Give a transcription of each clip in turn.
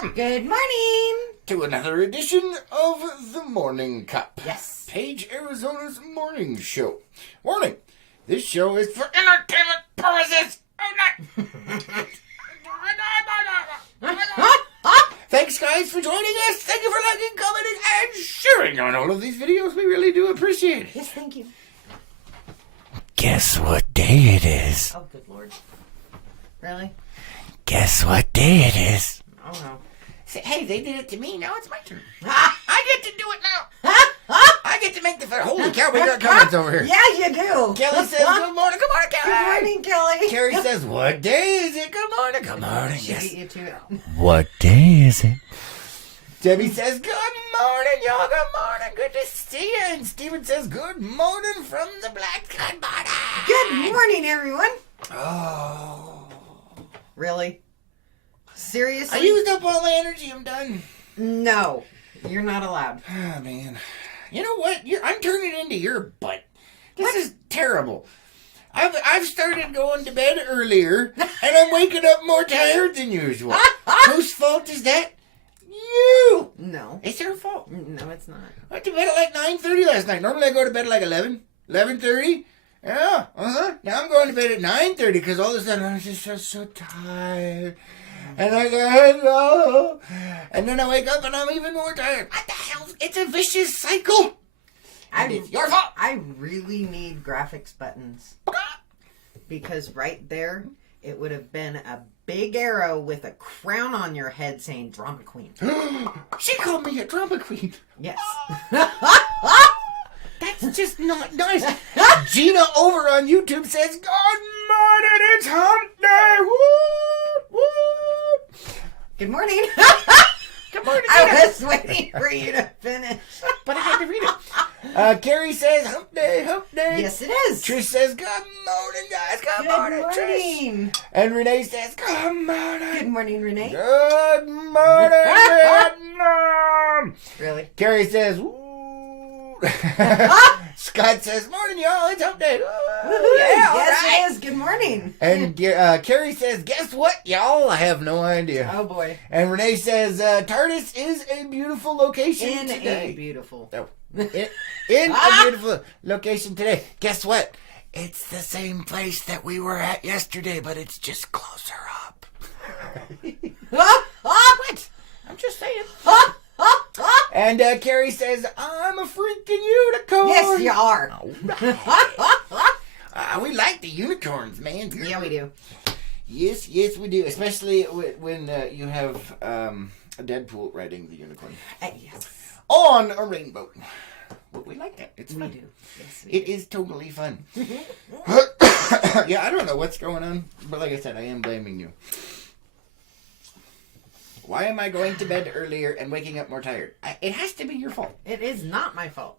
welcome. Good morning. To another edition of the Morning Cup. Yes. Page, Arizona's morning show. Warning, this show is for entertainment purposes. Thanks, guys, for joining us. Thank you for liking, commenting, and sharing on all of these videos. We really do appreciate it. Yes, thank you. Guess what day it is? Oh, good Lord. Really? Guess what day it is? Oh, no. Say, hey, they did it to me. Now it's my turn. I get to do it now. I get to make the... Holy cow, we got comments over here. Yeah, you do. Kelly says, good morning, Kelly. Good morning, Kelly. Carrie says, what day is it? Good morning. She Yes. beat you to it. What day is it? Debbie says, good morning, y'all. Good morning. Good to see you. And Steven says, good morning from the Black Cut Body. Good morning, everyone. Oh. Really? Seriously? I used up all the energy. I'm done. No, you're not allowed. Oh, man. You know what? I'm turning into your butt. This is terrible. I've started going to bed earlier, and I'm waking up more tired than usual. Whose fault is that? You! No. It's your fault. No, it's not. I went to bed at like 9:30 last night. Normally I go to bed at like 11:30. Yeah, Now I'm going to bed at 9:30 because all of a sudden I'm just so tired. And I go, hello. And then I wake up and I'm even more tired. What the hell? It's a vicious cycle. And it's your fault. I really need graphics buttons. Because right there, it would have been a big arrow with a crown on your head saying Drama Queen. She called me a drama queen. Yes. That's just not nice. Gina over on YouTube says, good morning, it's hump day. Whoop, whoop. Good morning. Good morning, Gina. I was waiting for you to finish. But I had to read it. Carrie says, hump day, hump day. Yes, it is. Trish says, good morning, guys. Good morning, morning. Trish. And Renee says, good morning. Good morning, Renee. Good morning, Vietnam. Really? Carrie says, ooh. Scott says, morning, y'all. It's hump day. Yeah, yes, right. It is. Good morning. And Carrie says, guess what, y'all? I have no idea. Oh, boy. And Renee says, TARDIS is a beautiful location today. A beautiful. Oh. In a beautiful location today. Guess what? It's the same place that we were at yesterday, but it's just closer up. What? I'm just saying. And Carrie says, I'm a freaking unicorn. Yes, you are. We like the unicorns, man. Yeah, we do. Yes, we do. Especially when you have a Deadpool riding the unicorn. Yes. On a rainbow. Well, we like that. It's fun. We do. Yes, we It is totally fun. Yeah, I don't know what's going on, but like I said, I am blaming you. Why am I going to bed earlier and waking up more tired? It has to be your fault. It is not my fault.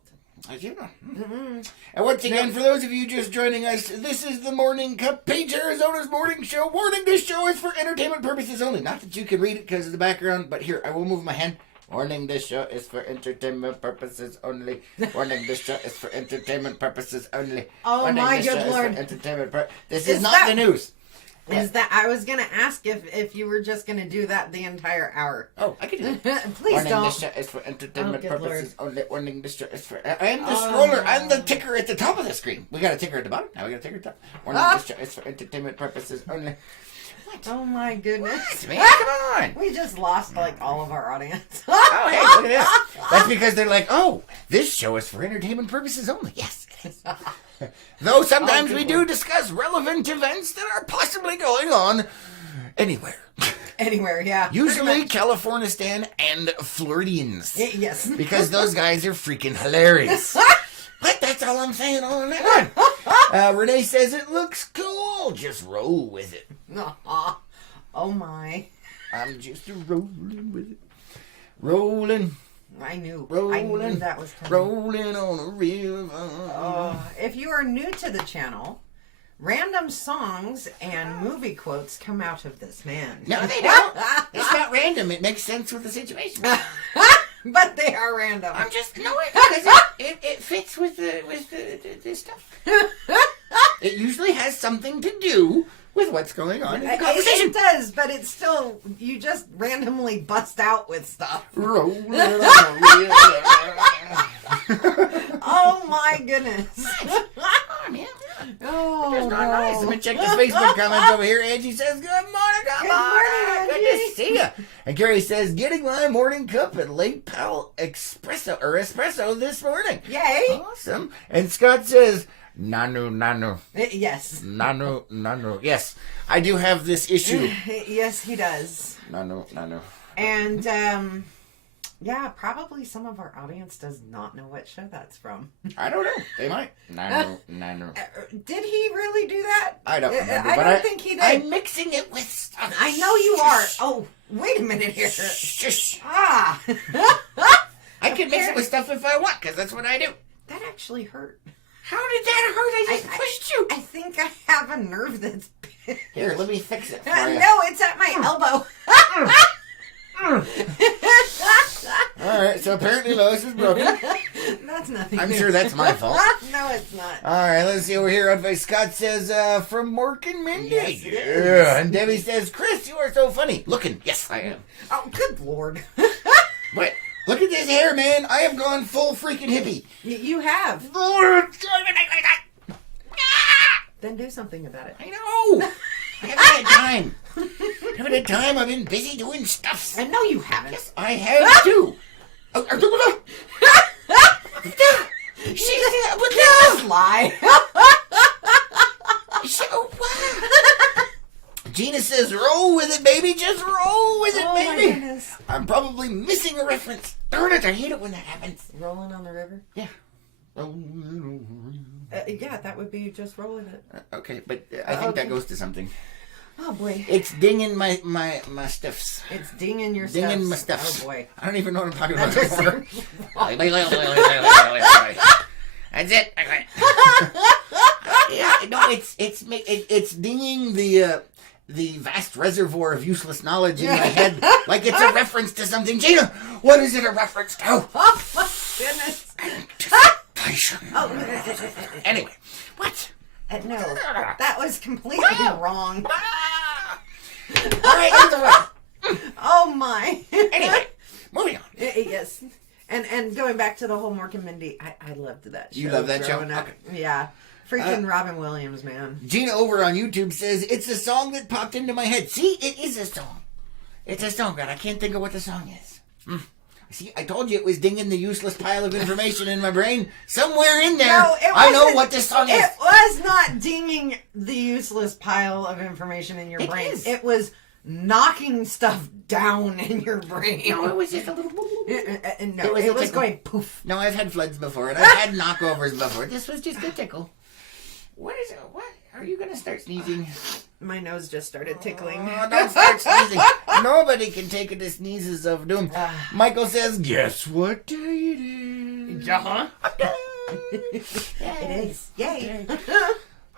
As you know. Mm-hmm. And once again, for those of you just joining us, this is the Morning Cup, Page, Arizona's morning show. Warning, this show is for entertainment purposes only. Not that you can read it because of the background, but here, I will move my hand. Warning, this show is for entertainment purposes only. Warning, this show is for entertainment purposes only. Oh, Warning, my this good show is Lord. for entertainment This is not the news. Is that I was gonna ask if you were just gonna do that the entire hour. Oh, I can do that. Please Warning, don't. this show is for entertainment good purposes only. Warning, this show is for... I am the scroller. I'm the ticker at the top of the screen. We got a ticker at the bottom. Now we got a ticker at the top. Warning, this show is for entertainment purposes only. What? Oh my goodness. What, man? Come on. We just lost like all of our audience. Oh, hey, look at that. That's because they're like, oh, this show is for entertainment purposes only. Yes, it is. Though sometimes we do discuss relevant events that are possibly going on anywhere. Anywhere, yeah. Usually Californistan and Floridians. Yes. Because those guys are freaking hilarious. But that's all I'm saying on that one. Renee says it looks cool. Just roll with it. Oh my. I'm just rolling with it. Rolling. I knew Rolling. that was coming. Rolling on a river. If you are new to the channel, random songs and movie quotes come out of this man. No, they don't. It's not random. It makes sense with the situation. But they are random. I'm just because it fits with the stuff. It usually has something to do with what's going on in the conversation. It does, but it's still, you just randomly bust out with stuff. Oh my goodness. Oh, that's not nice. Let me check the Facebook comments over here. Angie says, good morning, Good morning, good to see you. And Carrie says, getting my morning cup at Lake Powell espresso this morning. Yay. Awesome. And Scott says, Nanu. Yes. Nanu. Yes, I do have this issue. Yes, he does. Nanu. And, yeah, probably some of our audience does not know what show that's from. I don't know. They might. Nanu. Did he really do that? I don't remember. I don't think he did. I'm mixing it with stuff. I know you are. Oh, wait a minute here. Shush. Ah. I can mix it with stuff if I want, because that's what I do. That actually hurt. How did that hurt? I just pushed you. I think I have a nerve that's... Here, let me fix it for you. No, it's at my elbow. Alright, so apparently Lois is broken. That's nothing. I'm sure that's my fault. No, it's not. Alright, let's see over here. Advice Scott says, from Mork and Mindy. Yes, it is. Yeah. And Debbie says, Chris, you are so funny. Looking. Yes, I am. Oh, good Lord. But look at this hair, man. I have gone full freaking hippie. You have. Then do something about it. I know. I haven't had time. I've been busy doing stuff. I know you haven't. Yes, I have too. Just lie. Gina says, roll with it, baby. Just roll with it, Oh, baby. my goodness. I'm probably missing a reference. Darn it, I hate it when that happens. Rolling on the river? Yeah. Yeah, that would be just roll with it. Okay, but I think that goes to something. Oh, boy. It's dinging my stuffs. It's dinging your Dinging stuffs. my stuffs. Oh, boy. I don't even know what I'm talking about anymore. That's it. Okay. Yeah, no, it's dinging the vast reservoir of useless knowledge in my head, like it's a reference to something. Gina, what is it a reference to? Oh, my goodness. Anyway, what? No, that was completely wrong. All right, Oh, my. anyway, moving on. Yes. And going back to the whole Mork and Mindy, I loved that show. You love that show? growing up. Okay. Yeah. Freaking Robin Williams, man. Gina over on YouTube says, it's a song that popped into my head. See, it is a song. It's a song, but I can't think of what the song is. See, I told you it was dinging the useless pile of information in my brain. Somewhere in there, No, I know what this song is. It was not dinging the useless pile of information in your brain. Is. It was knocking stuff down in your brain. No, it was just a little... No, it was going poof. No, I've had floods before, and I've had knockovers before. This was just a tickle. What is it? What? Are you going to start sneezing? My nose just started tickling. Oh, don't start sneezing. Nobody can take it to sneezes of doom. Michael says, guess what day it is? Uh-huh. I'm done. It is. Yay.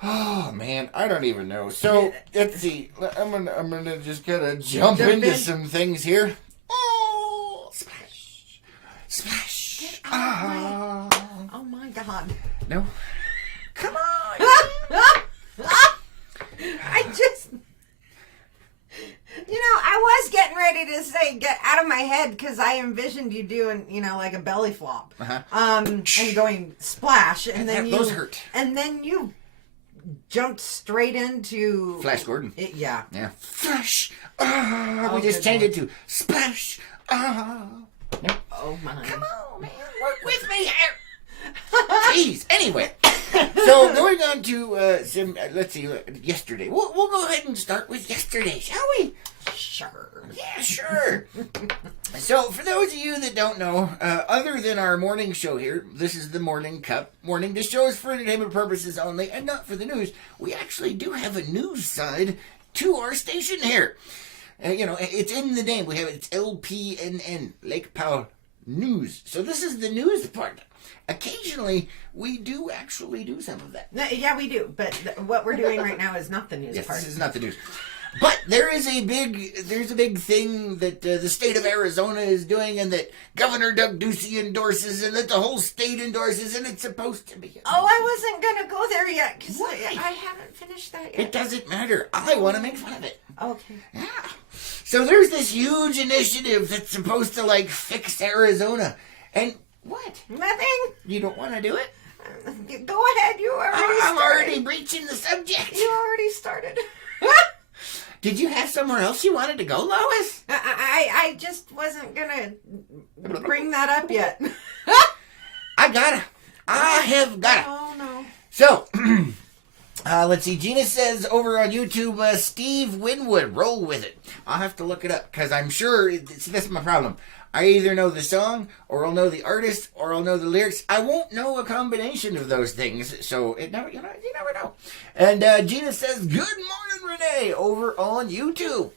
Oh man, I don't even know. So let's see. I'm gonna just gotta jump into some things here. Oh, splash. Oh my God. No. Come on. I just, I was getting ready to say get out of my head because I envisioned you doing, like a belly flop, and going splash, and then those hurt. And then you jumped straight into Flash Gordon. Yeah. Flash. We just changed it to splash. No. Oh my. Come on, man. Work with me here. Jeez. Anyway. So going on to some, let's see, yesterday. We'll go ahead and start with yesterday, shall we? Sure. Yeah, sure. So for those of you that don't know, other than our morning show here, this is the Morning Cup. This show is for entertainment purposes only and not for the news. We actually do have a news side to our station here. It's in the name. It's LPNN, Lake Powell News. So this is the news part. Occasionally, we do actually do some of that. Yeah, we do. But what we're doing right now is not the news Yes, part. this is not the news. But there's a big thing that the state of Arizona is doing, and that Governor Doug Ducey endorses, and that the whole state endorses, and it's supposed to be. Oh, I wasn't gonna go there yet because I haven't finished that yet. It doesn't matter. I want to make fun of it. Okay. Yeah. So there's this huge initiative that's supposed to like fix Arizona, and what? Nothing. You don't want to do it? Go ahead. You already I'm started. already breaching the subject. You already started. Did you have somewhere else you wanted to go, Lois? I just wasn't gonna bring that up yet. I have gotta. Oh no. So, let's see. Gina says over on YouTube, Steve Winwood, roll with it. I'll have to look it up because I'm sure. See, that's my problem. I either know the song, or I'll know the artist, or I'll know the lyrics. I won't know a combination of those things. So you never know. And Gina says, "Good morning, Renee," over on YouTube.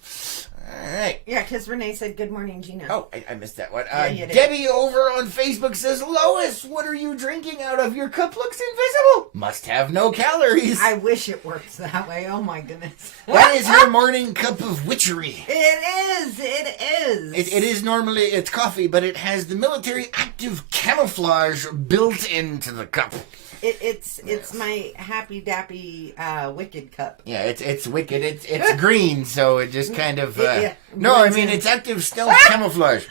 All right. Yeah, because Renee said, "Good morning, Gina." Oh, I missed that one. Yeah, you did. Debbie over on Facebook says, "Lois, what are you drinking out of? Your cup looks invisible. Must have no calories." I wish it works that way. Oh my goodness. That is her morning cup of witchery. It is. It is. It is normally, it's coffee, but it has the military active camouflage built into the cup. It's my happy dappy wicked cup. Yeah, it's wicked. It's green, so it just kind of. Yeah. No, I mean it's active stealth camouflage.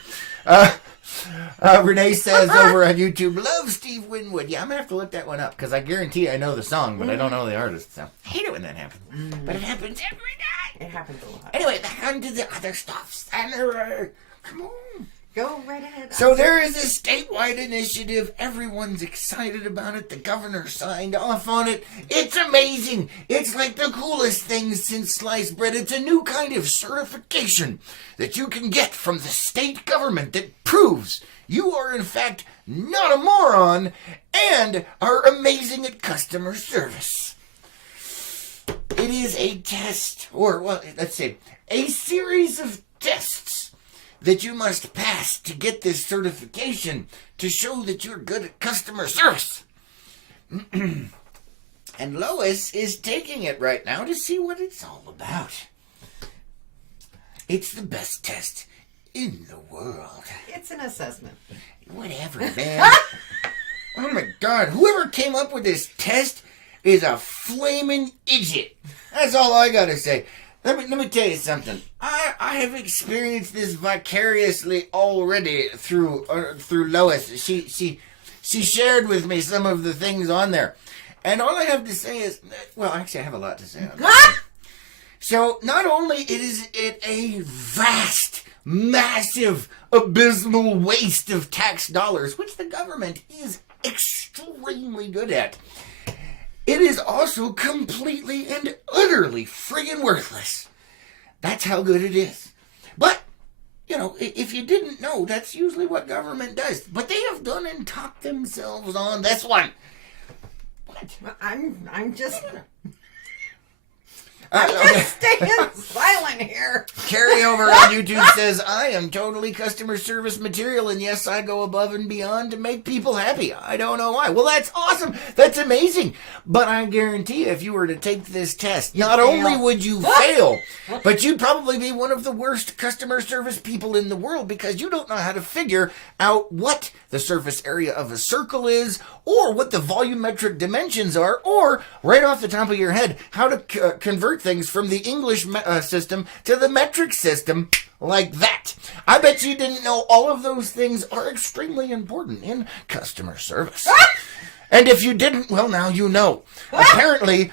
Renee says over on YouTube, "Love Steve Winwood." Yeah, I'm gonna have to look that one up because I guarantee I know the song, but I don't know the artist. So I hate it when that happens, but it happens every day. It happens a lot. Anyway, back on to the other stuff. Come on. Go right ahead. So there is a statewide initiative. Everyone's excited about it. The governor signed off on it. It's amazing. It's like the coolest thing since sliced bread. It's a new kind of certification that you can get from the state government that proves you are in fact not a moron and are amazing at customer service. It is a test, or well, let's say a series of tests that you must pass to get this certification to show that you're good at customer service. And Lois is taking it right now to see what it's all about. It's the best test in the world. It's an assessment. Whatever, man. Oh my God, whoever came up with this test is a flaming idiot. That's all I gotta say. Let me tell you something. I have experienced this vicariously already through Lois. She shared with me some of the things on there, and all I have to say is, well, actually, I have a lot to say on that. So not only is it a vast, massive, abysmal waste of tax dollars, which the government is extremely good at, it is also completely and utterly friggin' worthless. That's how good it is. But, you know, if you didn't know, that's usually what government does. But they have done and topped themselves on this one. What? I'm just Okay. staying silent here. Carrie over on YouTube says, "I am totally customer service material, and yes, I go above and beyond to make people happy. I don't know why." Well, that's awesome. That's amazing. But I guarantee you, if you were to take this test, not only would you fail, but you'd probably be one of the worst customer service people in the world because you don't know how to figure out what the surface area of a circle is, or what the volumetric dimensions are, or right off the top of your head, how to convert things from the English system to the metric system like that. I bet you didn't know all of those things are extremely important in customer service. And if you didn't, well, now you know. Apparently,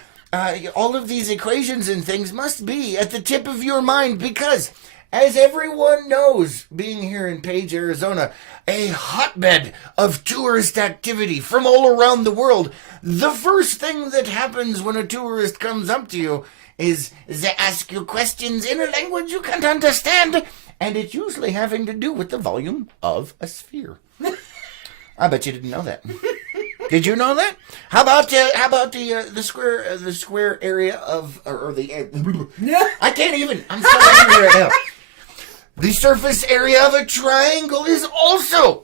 all of these equations and things must be at the tip of your mind because, as everyone knows, being here in Page, Arizona, a hotbed of tourist activity from all around the world, the first thing that happens when a tourist comes up to you is they ask you questions in a language you can't understand, and it's usually having to do with the volume of a sphere. I bet you didn't know that. Did you know that? How about the square area of I can't even. I'm so angry right now. The surface area of a triangle is also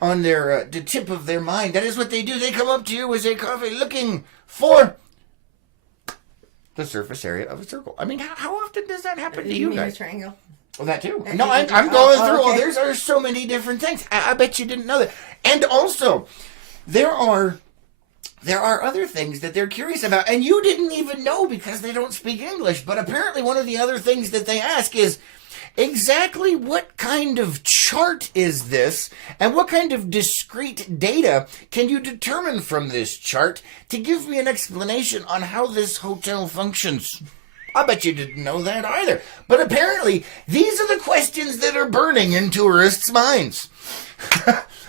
on the tip of their mind. That is what they do. They come up to you as a coffee looking for the surface area of a circle. I mean, how often does that happen to you mean guys? a triangle? Well, that too. No, I'm going through. Okay. There's so many different things. I bet you didn't know that. And also, there are other things that they're curious about, and you didn't even know because they don't speak English. But apparently, one of the other things that they ask is exactly what kind of chart is this, and what kind of discrete data can you determine from this chart to give me an explanation on how this hotel functions? I bet you didn't know that either. But apparently, these are the questions that are burning in tourists' minds.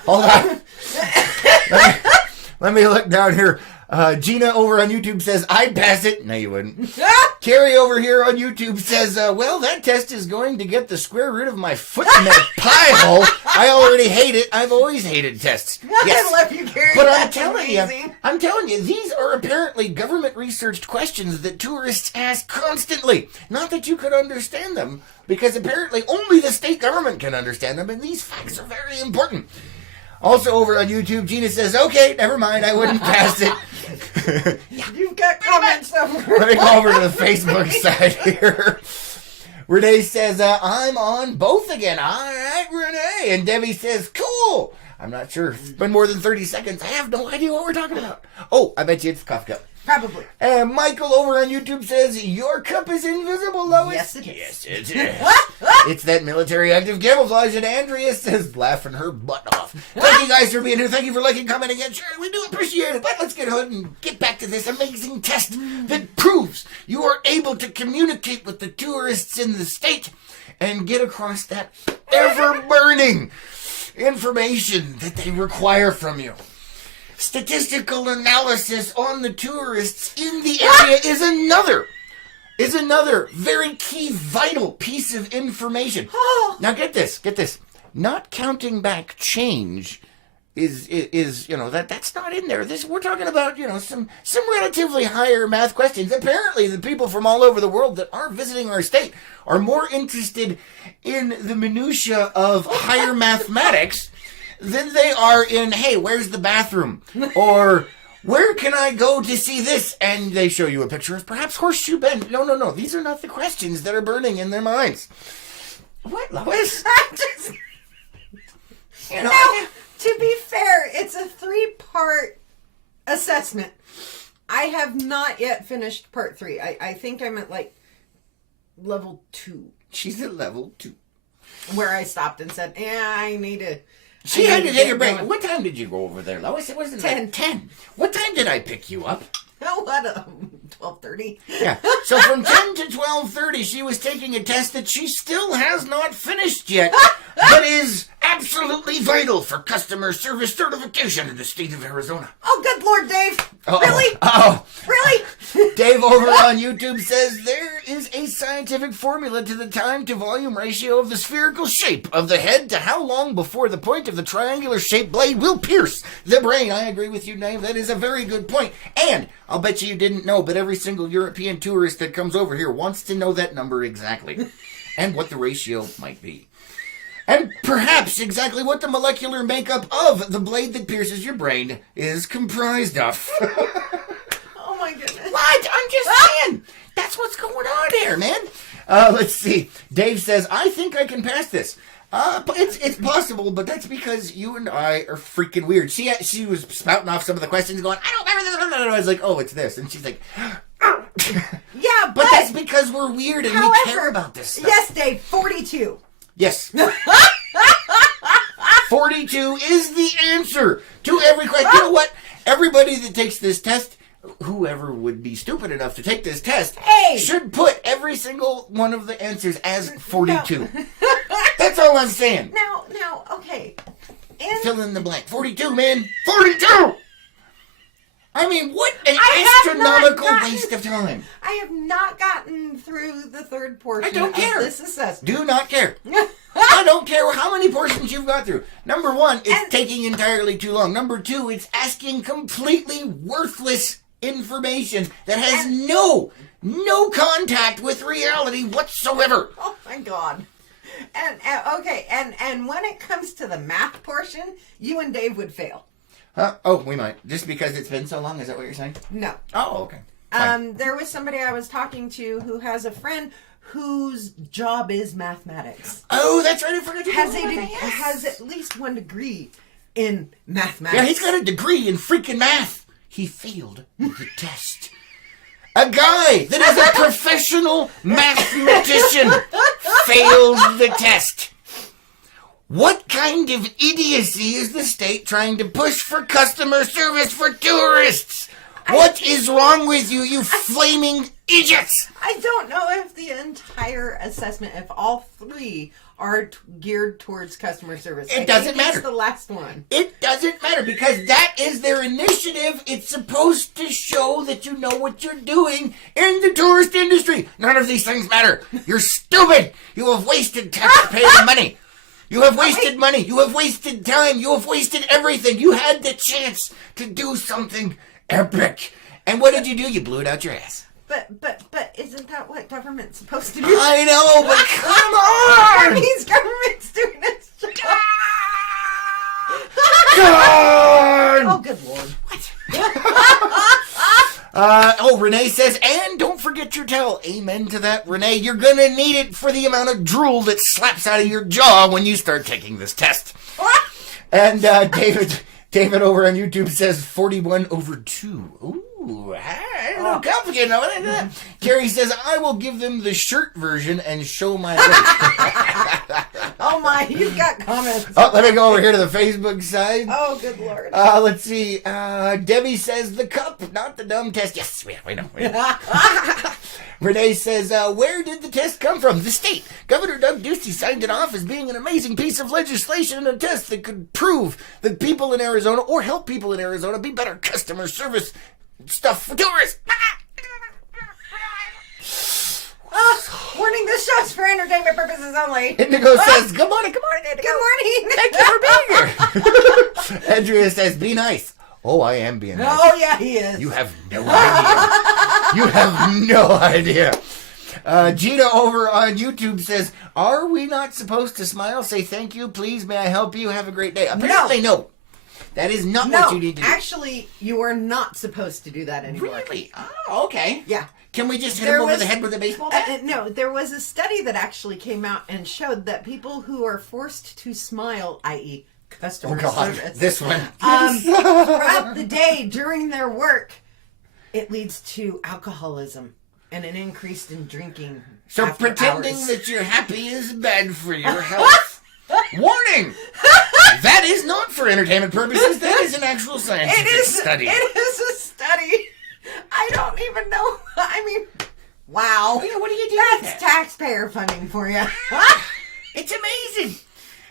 Hold on. Let me look down here. Gina over on YouTube says, I'd pass it. No, you wouldn't. Carrie over here on YouTube says, well, that test is going to get the square root of my foot in that pie hole. I already hate it. I've always hated tests. Yes. I love you, Carrie. But That's I'm telling you, these are apparently government-researched questions that tourists ask constantly. Not that you could understand them, because apparently only the state government can understand them, and these facts are very important. Also over on YouTube, Gina says, okay, never mind, I wouldn't pass it. You've got comments over. Let me go over to the Facebook side here. Renee says, I'm on both again. All right, Renee. And Debbie says, cool. I'm not sure. It's been more than 30 seconds. I have no idea what we're talking about. Oh, I bet you it's cough cup. Probably. And Michael over on YouTube says, your cup is invisible, Lois. Yes, it is. Yes, it is. It's that military active camouflage, and Andrea says, laughing her butt off. Thank you guys for being here. Thank you for liking, commenting, and sharing. We do appreciate it. But let's get ahead and get back to this amazing test that proves you are able to communicate with the tourists in the state and get across that ever-burning information that they require from you. Statistical analysis on the tourists in the area is another very key, vital piece of information. Now get this. Not counting back change is that's not in there. We're talking about, some relatively higher math questions. Apparently the people from all over the world that are visiting our state are more interested in the minutia of higher mathematics than they are in, hey, where's the bathroom? Or where can I go to see this? And they show you a picture of perhaps Horseshoe Bend. No. These are not the questions that are burning in their minds. What, Lois? Now, to be fair, it's a 3-part assessment. I have not yet finished part 3. I think I'm at level 2. She's at level 2. Where I stopped and said, I need to... She had to take a break. What time did you go over there, Lois? It wasn't 10. 10. What time did I pick you up? Oh, what? 12:30. Yeah. So from 10 to 12:30, she was taking a test that she still has not finished yet, but is absolutely vital for customer service certification in the state of Arizona. Oh, good Lord, Dave. Uh-oh. Really? Oh. Really? Dave over on YouTube says there is a scientific formula to the time to volume ratio of the spherical shape of the head to how long before the point of the triangular shaped blade will pierce the brain. I agree with you, Dave. That is a very good point. And I'll bet you didn't know, but every single European tourist that comes over here wants to know that number exactly and what the ratio might be. And perhaps exactly what the molecular makeup of the blade that pierces your brain is comprised of. Oh my goodness. What? I'm just saying. That's what's going on here, man. Let's see. Dave says, I think I can pass this. But it's possible, but that's because you and I are freaking weird. She was spouting off some of the questions going, I don't remember this. I was like, oh, it's this. And she's like, yeah, but that's because we're weird and we care about this stuff. Yes, Dave, 42. Yes. 42 is the answer to every question. You know what? Everybody that takes this test, whoever would be stupid enough to take this test, should put every single one of the answers as 42. No. That's all I'm saying. Now, okay. Fill in the blank. 42, man. 42! I mean, what an astronomical waste of time. I have not gotten through the third portion of this assessment. Do not care. I don't care how many portions you've got through. Number one, it's taking entirely too long. Number two, it's asking completely worthless information that has no contact with reality whatsoever. Oh my God. And when it comes to the math portion, you and Dave would fail. Oh, we might. Just because it's been so long, is that what you're saying? No. Oh, okay. Fine. There was somebody I was talking to who has a friend whose job is mathematics. Oh, that's right. I forgot to Has at least one degree in mathematics. Yeah, he's got a degree in freaking math. He failed the test. A guy that is a professional mathematician failed the test. What kind of idiocy is the state trying to push for customer service for tourists? What is wrong with you, you flaming idiots? I don't know if the entire assessment, if all three are geared towards customer service. It doesn't matter. It's the last one. It doesn't matter because that is their initiative. It's supposed to show that you know what you're doing in the tourist industry. None of these things matter. You're stupid. You have wasted taxpayer money. You have wasted money. You have wasted time. You have wasted everything. You had the chance to do something epic. And what did you do? You blew it out your ass. But isn't that what government's supposed to do? I know, but come on! Chinese government's doing its job. God! Oh, good Lord. What? Renee says, and don't forget your towel. Amen to that, Renee. You're gonna need it for the amount of drool that slaps out of your jaw when you start taking this test. And David over on YouTube says 41/2. Ooh, a little complicated. Carrie says, I will give them the shirt version and show my weight. Oh my, you've got comments. Oh, let me go over here to the Facebook side. Oh, good Lord. Let's see. Debbie says the cup, not the dumb test. Yes, we know. Renee says, where did the test come from? The state. Governor Doug Ducey signed it off as being an amazing piece of legislation and a test that could prove that people in Arizona or help people in Arizona be better customer service stuff for tourists. Warning, this show's for entertainment purposes only. Indigo says, good morning. Good morning. Thank you for being here. Andrea says, be nice. Oh, I am being nice. Oh, yeah, he is. You have no idea. You have no idea. Gina over on YouTube says, are we not supposed to smile, say thank you, please, may I help you, have a great day? Apparently, no. That is not what you need to do. Actually, you are not supposed to do that anymore. Really? Oh, okay. Yeah. Can we just hit him over the head with a baseball bat? No, there was a study that actually came out and showed that people who are forced to smile, i.e. customer service. This one. Throughout the day during their work, it leads to alcoholism and an increase in drinking. So pretending that you're happy is bad for your health. Warning! That is not for entertainment purposes. That is an actual scientific study. It is a study. I don't even know. I mean, wow. Yeah, what do you do? That's taxpayer funding for you. It's amazing.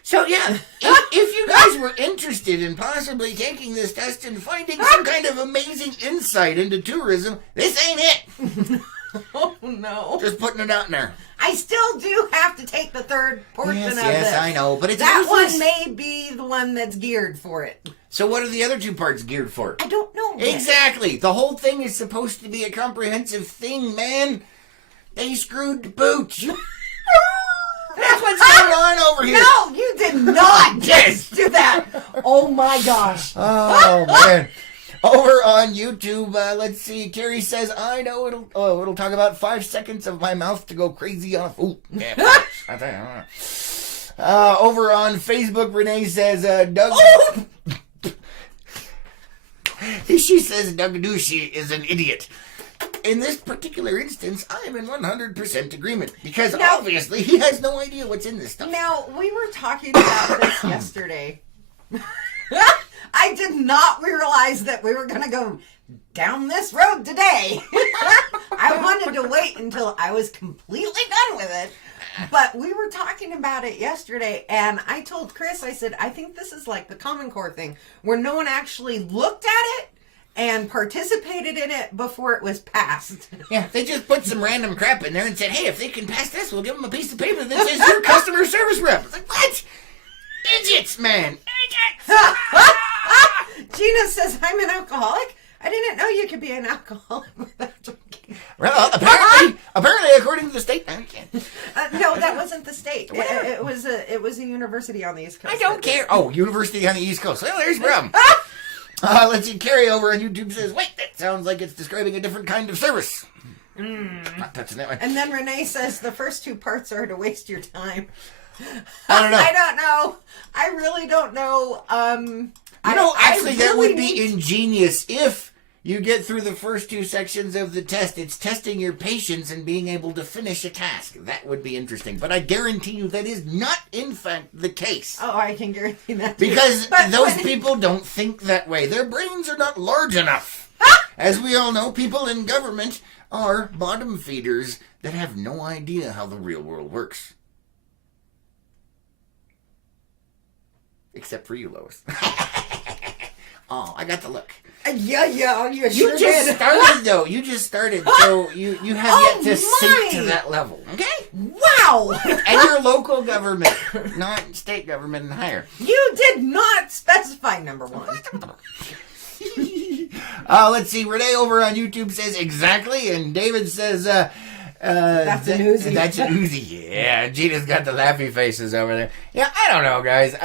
So yeah, if you guys were interested in possibly taking this test and finding some kind of amazing insight into tourism, this ain't it. Oh no. Just putting it out there. I still do have to take the third portion of this. Yes, I know, but it's that useless. one may be the one that's geared for it. So what are the other two parts geared for? I don't know. Yet. Exactly. The whole thing is supposed to be a comprehensive thing, man. They screwed the pooch. That's what's going on over here. No, you did not just do that. Oh my gosh. Oh man. Over on YouTube, let's see. Carrie says, "I know it'll talk about 5 seconds of my mouth to go crazy on." Ooh, yeah. Over on Facebook, Renee says, "Doug." Oh! She says Doug Ducey is an idiot. In this particular instance, I am in 100% agreement because obviously he has no idea what's in this stuff. Now, we were talking about this yesterday. I did not realize that we were going to go down this road today. I wanted to wait until I was completely done with it. But we were talking about it yesterday, and I told Chris, I said, I think this is like the Common Core thing, where no one actually looked at it and participated in it before it was passed. Yeah, they just put some random crap in there and said, hey, if they can pass this, we'll give them a piece of paper that says you're customer service rep. It's like, what? Idiots, man. Idiots. Gina says, I'm an alcoholic. I didn't know you could be an alcoholic without drinking. Well, apparently, according to the state, now you can. No, that wasn't the state. It was a university on the East Coast. I don't care. Oh, university on the East Coast. Well, there's your problem. Let's see, Carrie over on YouTube says, wait, that sounds like it's describing a different kind of service. Not touching that one. And then Renee says the first 2 parts are to waste your time. I don't know. I don't know. I really don't know. Actually, that would be ingenious if you get through the first 2 sections of the test. It's testing your patience and being able to finish a task. That would be interesting. But I guarantee you that is not, in fact, the case. Oh, I can guarantee that too. Because those people don't think that way. Their brains are not large enough. As we all know, people in government are bottom feeders that have no idea how the real world works. Except for you, Lois. Oh, I got the look. Yeah, you sure just did. Started, though. You just started, so you have yet to sink to that level. Okay? Wow! And your local government, not state government and higher. You did not specify number 1. Let's see. Renee over on YouTube says exactly, and David says, that's an Uzi. That's an Uzi. Yeah, Gina's got the laughy faces over there. Yeah, I don't know, guys.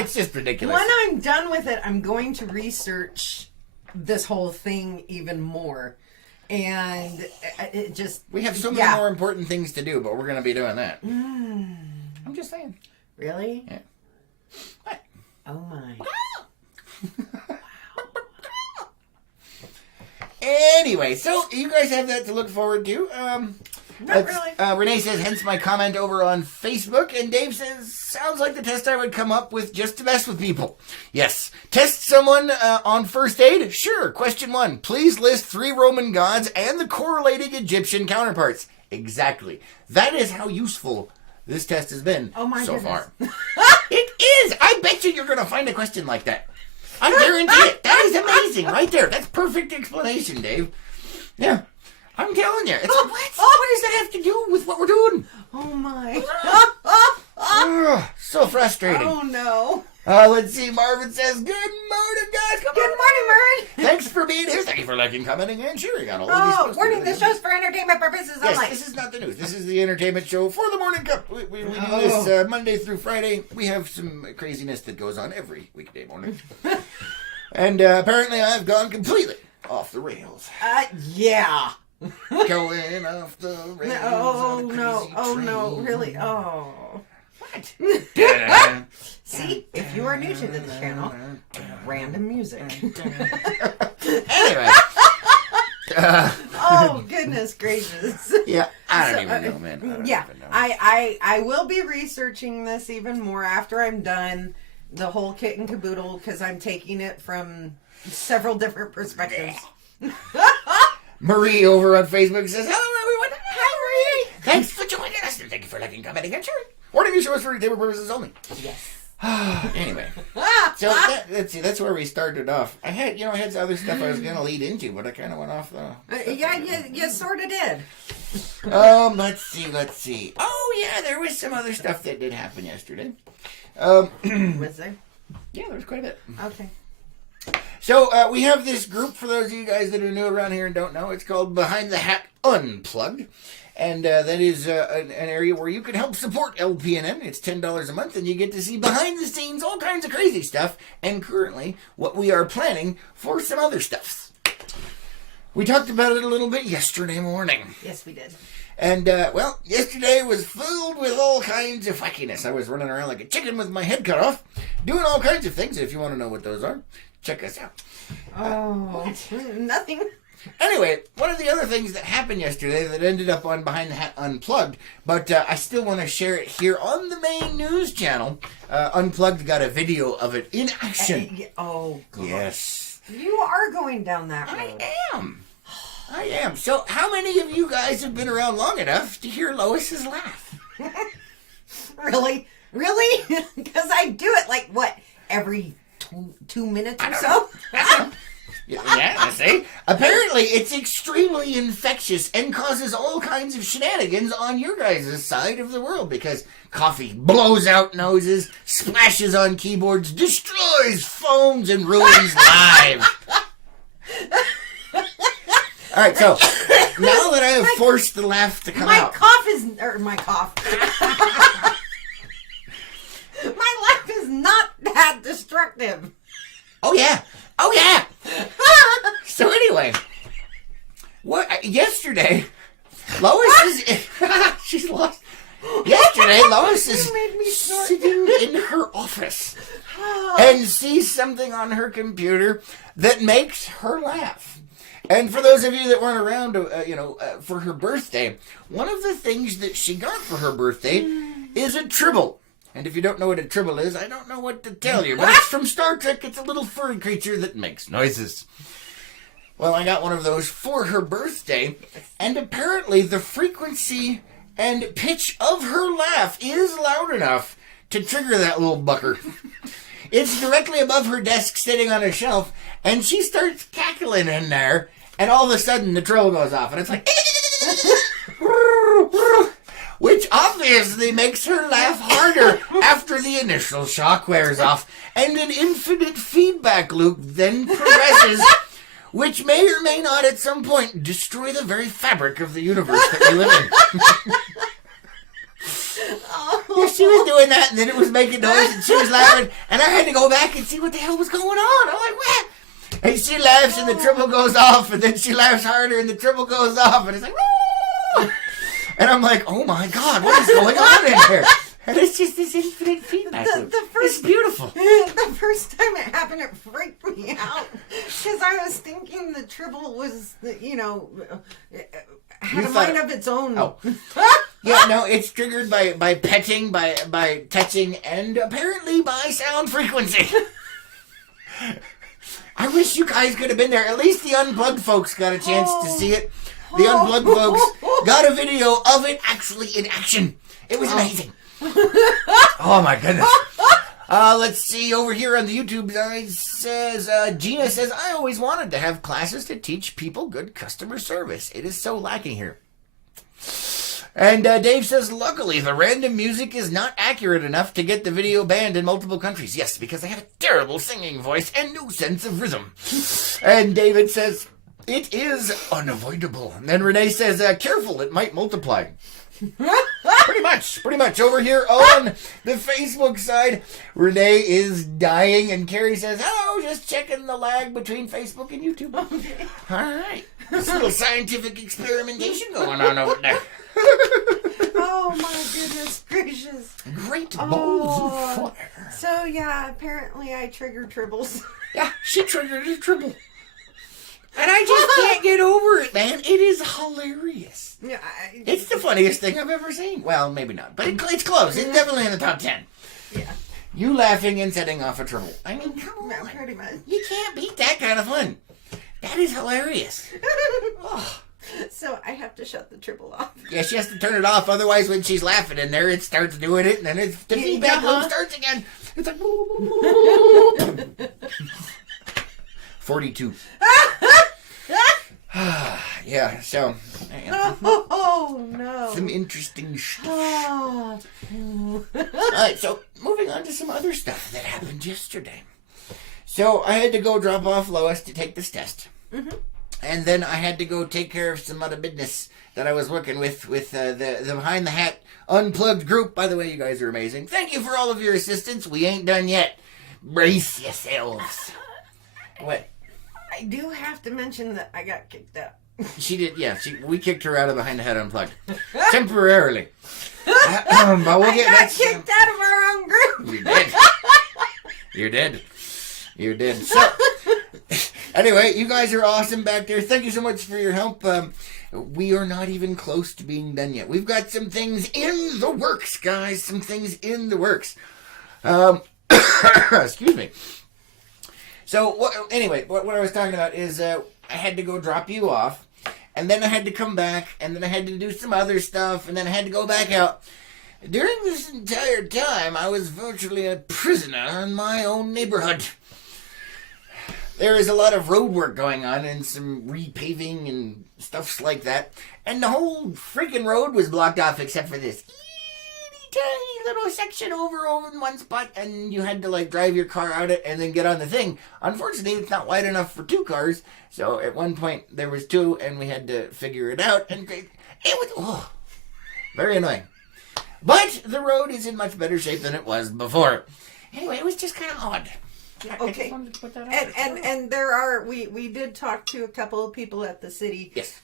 It's just ridiculous. When I'm done with it, I'm going to research this whole thing even more. And it just... We have so many more important things to do, but we're going to be doing that. I'm just saying. Really? Yeah. What? Oh, my. Anyway, so you guys have that to look forward to. Not really. Renee says, hence my comment over on Facebook. And Dave says, sounds like the test I would come up with just to mess with people. Yes. Test someone on first aid? Sure. Question 1. Please list 3 Roman gods and the correlating Egyptian counterparts. Exactly. That is how useful this test has been so far. It is. I bet you're going to find a question like that. I guarantee it. That is amazing right there. That's perfect explanation, Dave. Yeah. I'm telling you. What does that have to do with what we're doing? Oh, my. So frustrating. Oh, no. Let's see. Marvin says, good morning, guys. Good morning, Marvin. Thanks for being here. Thank you for liking, commenting, and sharing on all of these. Warning, this show's for entertainment purposes only. Yes, this is not the news. This is the entertainment show for the Morning Cup. We do this Monday through Friday. We have some craziness that goes on every weekday morning. And apparently I've gone completely off the rails. Yeah. Going off the rails. Oh, no. Oh, no. Really? Oh. What? See, if you are new to this channel, random music. Anyway. Oh, goodness gracious. Yeah, I don't even know, man. I will be researching this even more after I'm done the whole kit and caboodle because I'm taking it from several different perspectives. Marie over on Facebook says, hello, everyone. Hi, Marie. Thanks for joining us, and thank you for liking, commenting, and sharing. Warning, this show is for entertainment purposes only. Yes. Anyway, so let's see. That's where we started off. I had some other stuff I was going to lead into, but I kind of went off though. You sort of did. Let's see. Oh yeah, there was some other stuff that did happen yesterday. Was there? Yeah, there was quite a bit. Okay. So we have this group, for those of you guys that are new around here and don't know, it's called Behind the Hat Unplugged. And that is an area where you can help support LPNN. It's $10 a month, and you get to see behind the scenes all kinds of crazy stuff, and currently what we are planning for some other stuffs. We talked about it a little bit yesterday morning. Yes, we did. And, yesterday was filled with all kinds of wackiness. I was running around like a chicken with my head cut off, doing all kinds of things. If you want to know what those are, check us out. Nothing. Anyway, one of the other things that happened yesterday that ended up on Behind the Hat Unplugged, but I still want to share it here on the main news channel. Unplugged got a video of it in action. Oh, God. Yes. You are going down that road. I am. So how many of you guys have been around long enough to hear Lois's laugh? Really? Really? Because I do it like, what, every two minutes or so? Yeah, see? Apparently, it's extremely infectious and causes all kinds of shenanigans on your guys' side of the world because coffee blows out noses, splashes on keyboards, destroys phones, and ruins lives. All right, so now that I have forced the laugh to come out. My laugh is not that destructive. Oh, yeah. yesterday, Lois is... she's lost. Yesterday, Lois is sitting in her office and sees something on her computer that makes her laugh. And for those of you that weren't around, for her birthday, one of the things that she got for her birthday is a tribble. And if you don't know what a tribble is, I don't know what to tell you. But it's from Star Trek. It's a little furry creature that makes noises. Well, I got one of those for her birthday, and apparently the frequency and pitch of her laugh is loud enough to trigger that little bucker. It's directly above her desk sitting on a shelf, and she starts cackling in there, and all of a sudden the trill goes off, and it's like... which obviously makes her laugh harder after the initial shock wears off, and an infinite feedback loop then progresses, which may or may not at some point destroy the very fabric of the universe that we live in. Yeah, she was doing that, and then it was making noise, and she was laughing, and I had to go back and see what the hell was going on. I'm like, what? And she laughs, and the triple goes off, and then she laughs harder, and the triple goes off, and it's like, woo! And I'm like, oh my God, what is going on in here? And it's just this infinite feedback loop. It's beautiful. The first time it happened, it freaked me out. Because I was thinking the triple was, had a mind of its own. Oh. Yeah, no, it's triggered by petting, by touching, and apparently by sound frequency. I wish you guys could have been there. At least the Unplugged folks got a chance to see it. The Unplugged folks got a video of it actually in action. It was amazing. Oh my goodness. Let's see, over here on the YouTube side says, Gina says, I always wanted to have classes to teach people good customer service. It is so lacking here. And Dave says, luckily the random music is not accurate enough to get the video banned in multiple countries. Yes, because I have a terrible singing voice and no sense of rhythm. And David says, it is unavoidable. And then Renee says, careful, it might multiply. Pretty much. Over here on the Facebook side, Renee is dying, and Carrie says, hello, just checking the lag between Facebook and YouTube. Okay. All right. This little scientific experimentation going on over there. Oh my goodness gracious. Great balls of fire. So yeah, apparently I triggered tribbles. Yeah, she triggered a tribble. And I just can't get over it, man. It is hilarious. Yeah, it's the funniest thing I've ever seen. Well, maybe not, but it's close. It's definitely in the top 10. Yeah. You laughing and setting off a tribble. I mean, come on. Pretty much. You can't beat that kind of fun. That is hilarious. Oh. So I have to shut the tribble off. Yeah, she has to turn it off. Otherwise, when she's laughing in there, it starts doing it, and then the feedback loop starts again. It's like... 42. Yeah, so... Oh, no. Some interesting stuff. Alright, so moving on to some other stuff that happened yesterday. So I had to go drop off Lois to take this test. Mm-hmm. And then I had to go take care of some other business that I was working with the Behind the Hat Unplugged group. By the way, you guys are amazing. Thank you for all of your assistance. We ain't done yet. Brace yourselves. What? I do have to mention that I got kicked out. She did, yeah. We kicked her out of Behind the Hat Unplugged. Temporarily. But we'll get got kicked out of our own group. You did. You did. So, anyway, you guys are awesome back there. Thank you so much for your help. We are not even close to being done yet. We've got some things in the works, guys. Some things in the works. Excuse me. So, what I was talking about is I had to go drop you off, and then I had to come back, and then I had to do some other stuff, and then I had to go back out. During this entire time, I was virtually a prisoner in my own neighborhood. There is a lot of road work going on and some repaving and stuffs like that, and the whole freaking road was blocked off except for this tiny little section over in one spot, and you had to drive your car out it and then get on the thing. Unfortunately, it's not wide enough for two cars, so at one point there was two, and we had to figure it out, and it was very annoying. But the road is in much better shape than it was before. Anyway, it was just kind of odd. I Okay. just wanted to put that out. And there are we did talk to a couple of people at the city. Yes.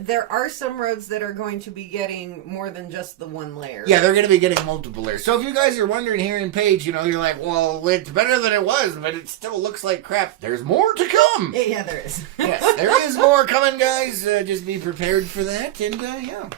There are some roads that are going to be getting more than just the one layer. Yeah, they're going to be getting multiple layers. So if you guys are wondering here in Page, you're like, well, it's better than it was, but it still looks like crap. There's more to come. Yeah, there is. Yes, there is more coming, guys. Just be prepared for that, and yeah.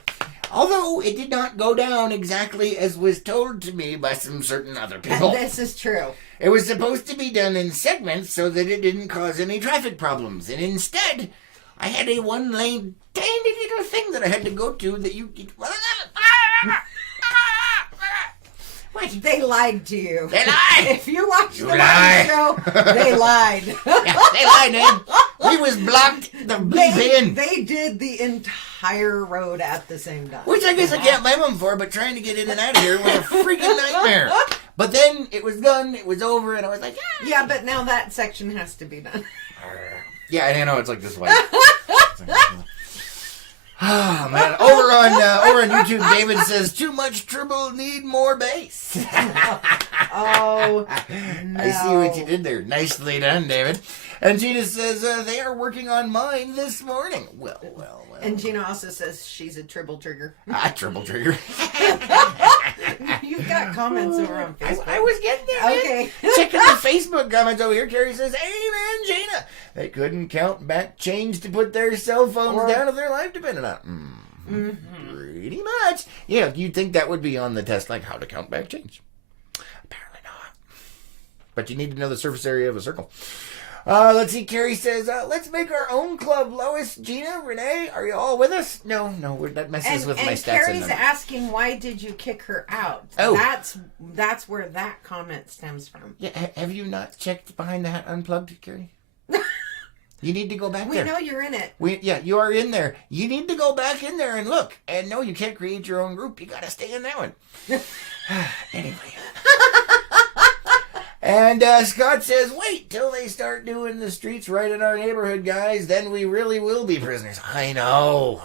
Although it did not go down exactly as was told to me by some certain other people. This is true. It was supposed to be done in segments so that it didn't cause any traffic problems. And instead, I had a one-lane tiny little thing that I had to go to that you... What? They lied to you. They lied! If you watched the lie. morning show, they lied. Yeah, they lied, man. We was blocked the bleep in. They did the entire road at the same time. Which I guess I can't blame them for, but trying to get in and out of here was a freaking nightmare. But then it was done, it was over, and I was like, yeah, but now that section has to be done. yeah, I know, it's like this way. Oh, man. Over on YouTube, David says, too much trouble, need more bass. Oh, no. I see what you did there. Nicely done, David. And Gina says, they are working on mine this morning. Well. And Gina also says she's a triple trigger. Triple trigger. You've got comments over on Facebook. I was getting there, man. Okay. Checking the Facebook comments over here. Carrie says, amen, Gina. They couldn't count back change to put their cell phones down if their life depended on it. Mm-hmm. Pretty much. Yeah, you'd think that would be on the test, like how to count back change. Apparently not. But you need to know the surface area of a circle. Let's see. Carrie says, let's make our own club. Lois, Gina, Renee, are you all with us? No, that messes with my stats. And Carrie's asking, why did you kick her out? Oh. That's where that comment stems from. Yeah, have you not checked Behind the Hat Unplugged, Carrie? You need to go back there. We know you're in it. Yeah, you are in there. You need to go back in there and look. And no, you can't create your own group. You got to stay in that one. Anyway. And Scott says, wait till they start doing the streets right in our neighborhood, guys. Then we really will be prisoners. I know.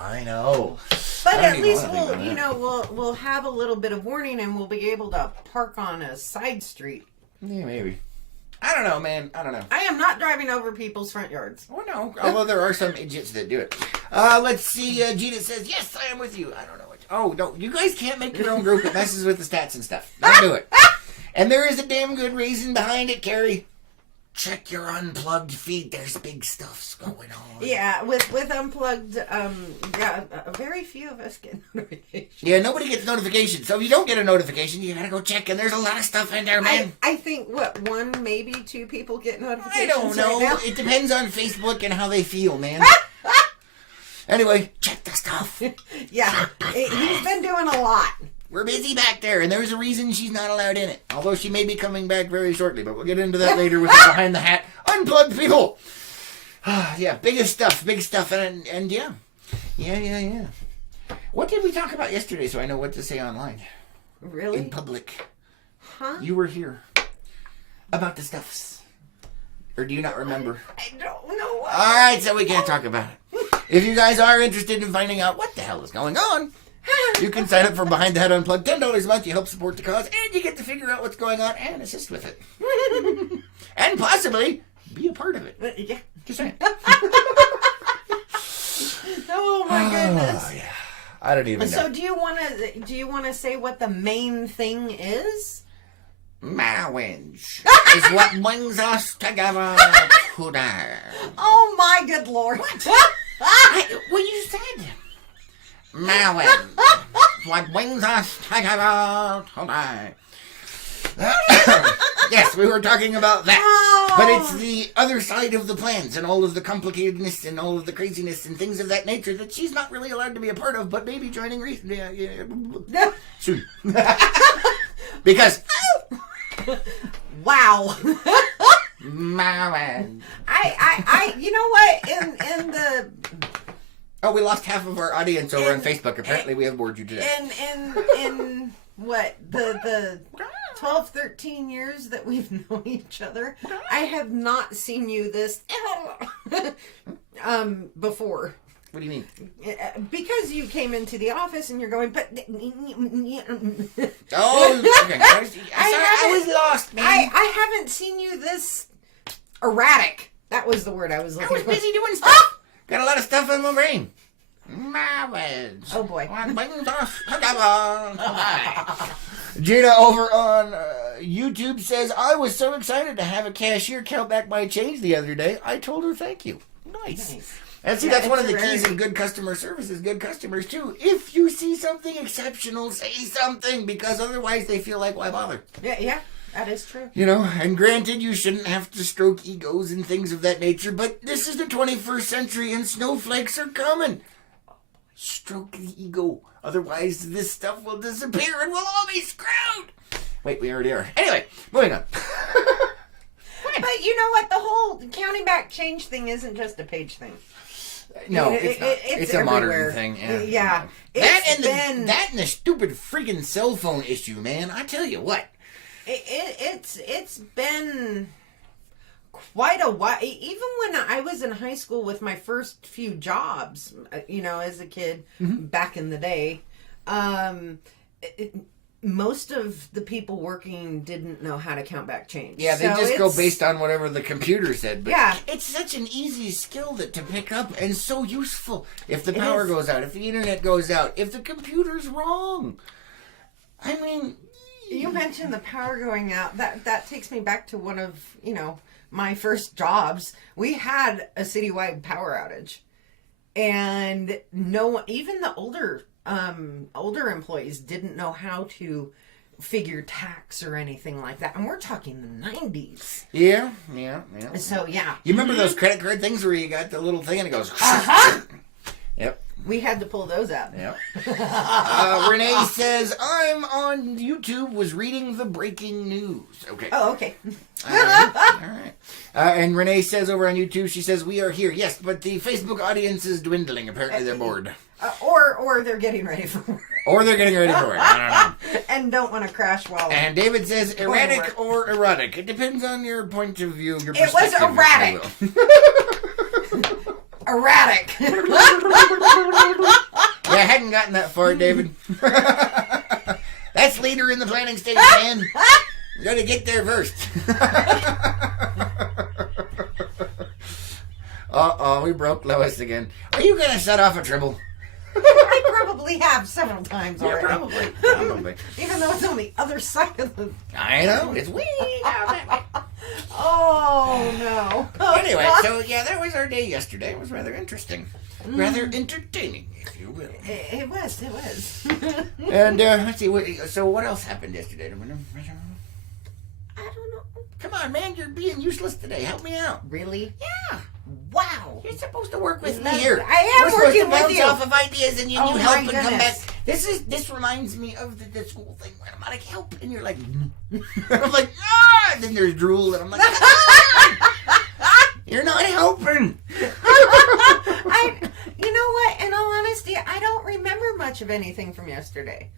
But at least we'll have a little bit of warning and we'll be able to park on a side street. Yeah, maybe. I don't know, man. I don't know. I am not driving over people's front yards. Oh, no. Although there are some idiots that do it. Let's see. Gina says, yes, I am with you. I don't know what. Oh, no. You guys can't make your own group. It messes with the stats and stuff. Don't do it. And there is a damn good reason behind it, Carrie. Check your unplugged feed. There's big stuff's going on. Yeah, with unplugged, very few of us get notifications. Yeah, nobody gets notifications. So if you don't get a notification, you gotta go check. And there's a lot of stuff in there, man. I think, one, maybe two people get notifications. I don't know. Right now. It depends on Facebook and how they feel, man. Anyway, check the stuff. Yeah, he's been doing a lot. We're busy back there, and there's a reason she's not allowed in it. Although she may be coming back very shortly, but we'll get into that later with the Behind the Hat Unplugged people. Yeah, big stuff, and yeah. What did we talk about yesterday so I know what to say online? Really? In public. Huh? You were here. About the stuffs. Or do you not remember? I don't know. Alright, so we can't talk about it. If you guys are interested in finding out what the hell is going on, you can sign up for Behind the Hat Unplugged. $10 a month. You help support the cause, and you get to figure out what's going on and assist with it. And possibly be a part of it. Yeah. Just saying. Oh my goodness. Yeah. I don't even know. So do you want to say what the main thing is? Marriage is what brings us together today. Oh my good Lord. What you said. Marriage is what brings us together today. Yes, we were talking about that. Oh. But it's the other side of the plans and all of the complicatedness and all of the craziness and things of that nature that she's not really allowed to be a part of, but maybe joining soon. Because... Wow. Marriage. I you know what? In the... Oh, we lost half of our audience over on Facebook. Apparently we have bored you to death. In what, the 12, 13 years that we've known each other, I have not seen you this before. What do you mean? Because you came into the office and you're going, but... Oh, okay. I was lost, man. I haven't seen you this erratic. That was the word I was looking for. I was busy doing stuff. Got a lot of stuff in my brain. Marvelous. Oh boy. What brings us together? Gina over on YouTube says, I was so excited to have a cashier count back my change the other day. I told her thank you. Nice. And see, that's one of the keys in good customer service is good customers, too. If you see something exceptional, say something, because otherwise they feel like, why bother? Yeah, that is true. You know, and granted, you shouldn't have to stroke egos and things of that nature, but this is the 21st century and snowflakes are coming. Stroke the ego. Otherwise, this stuff will disappear and we'll all be screwed. Wait, we already are. Anyway, moving on. But you know what? The whole counting back change thing isn't just a page thing. No, it's not. It's a modern thing. Yeah. That and the stupid freaking cell phone issue, man. I tell you what. It's been quite a while. Even when I was in high school with my first few jobs, as a kid back in the day, most of the people working didn't know how to count back change. Yeah, they just go based on whatever the computer said. But yeah. It's such an easy skill to pick up and so useful. If the power goes out, if the internet goes out, if the computer's wrong. I mean... You mentioned the power going out. That takes me back to one of, my first jobs. We had a citywide power outage. And even the older employees didn't know how to figure tax or anything like that. And we're talking the 90s. Yeah. So, yeah. You remember those credit card things where you got the little thing and it goes... Yep. We had to pull those out. Yep. Renee says, I'm on YouTube, was reading the breaking news. Okay. Oh, okay. All right. And Renee says over on YouTube, she says, we are here. Yes, but the Facebook audience is dwindling. Apparently they're bored. Or they're getting ready for work. Or they're getting ready for it. I don't know. And don't want to crash while... And David says, erratic or erotic. It depends on your point of view, your perspective. It was erratic. Erratic. Yeah, I hadn't gotten that far, David. That's later in the planning stage, man. You gotta get there first. Uh-oh, we broke Lois again. Are you gonna set off a tribble? I probably have several times already. Yeah, probably. Even though it's on the other side of the... I know, it's way down that way. Oh, no. Anyway, so yeah, that was our day yesterday. It was rather interesting. Rather entertaining, if you will. It was. And let's see, so what else happened yesterday? I don't know. Come on, man, you're being useless today. Help me out. Really? Yeah. Wow. You're supposed to work with me here. I am working with you. We're supposed to bounce off of ideas and you help and goodness. come back. This reminds me of the school thing where I'm like, help, and you're like, I'm like, ah, and then there's drool, and I'm like, you're not helping. You know what? In all honesty, I don't remember much of anything from yesterday.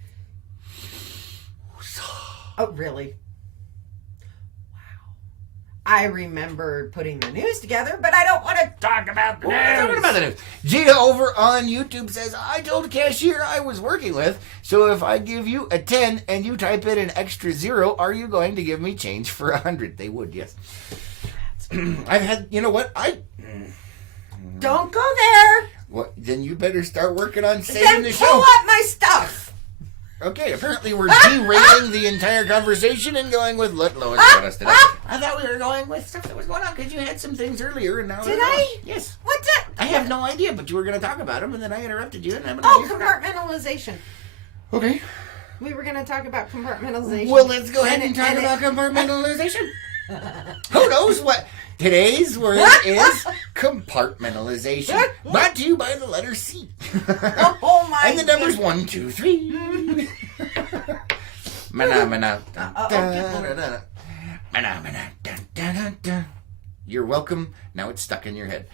Oh, really? I remember putting the news together, but I don't want to talk about the news. Talking about the news. Gina over on YouTube says, I told cashier I was working with, so if I give you a 10 and you type in an extra 0, are you going to give me change for 100? They would, yes. I've had, you know what? Don't go there. Well, then you better start working on saving the show. Pull up my stuff. Okay, apparently we're derailing the entire conversation and going with let Lois tell us today. I thought we were going with stuff that was going on because you had some things earlier and now... Did I? Yes. What's that? I have no idea, but you were going to talk about them and then I interrupted you. And compartmentalization. Okay. We were going to talk about compartmentalization. Well, let's go ahead and talk about compartmentalization. Who knows what... Today's word is compartmentalization. Brought to you by the letter C. Oh my! And the numbers 1, 2, 3. You're welcome. Now it's stuck in your head.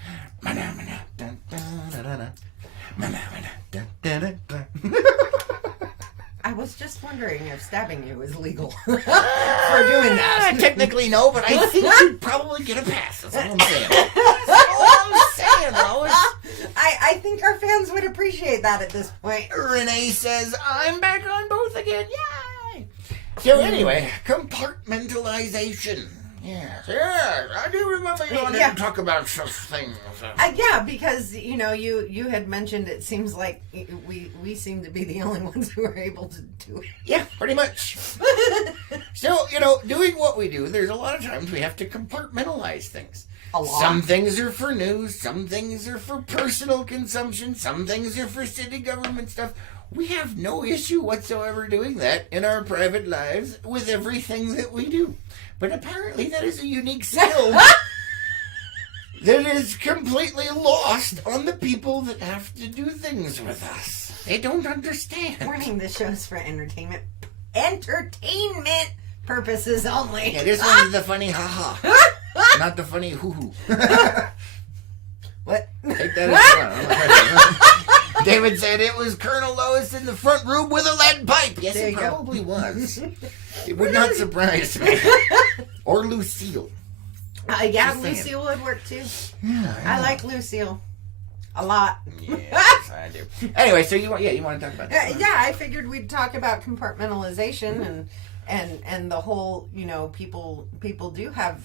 I was just wondering if stabbing you is legal for doing that. Technically no, but I think you'd probably get a pass. That's all I'm saying. That's all I'm saying, Lois. I think our fans would appreciate that at this point. Renee says, I'm back on both again. Yay! So anyway, compartmentalization. Yeah, I do remember you wanted to talk about such things. Yeah, because you had mentioned it seems like we seem to be the only ones who are able to do it. Yeah, pretty much. So doing what we do, there's a lot of times we have to compartmentalize things. A lot. Some things are for news, some things are for personal consumption, some things are for city government stuff. We have no issue whatsoever doing that in our private lives with everything that we do. But apparently that is a unique skill that is completely lost on the people that have to do things with us. They don't understand. Warning, this show is for entertainment purposes only. Yeah, this one is the funny ha-ha. Not the funny hoo-hoo. What? Take that as well. David said it was Colonel Lois in the front room with a lead pipe. Yes, it probably was. It would not surprise me. Or Lucille. Yeah, Lucille would work too. Yeah, I like Lucille a lot. Yes, I do. Anyway, so you want to talk about that? Yeah, I figured we'd talk about compartmentalization and the whole, people do have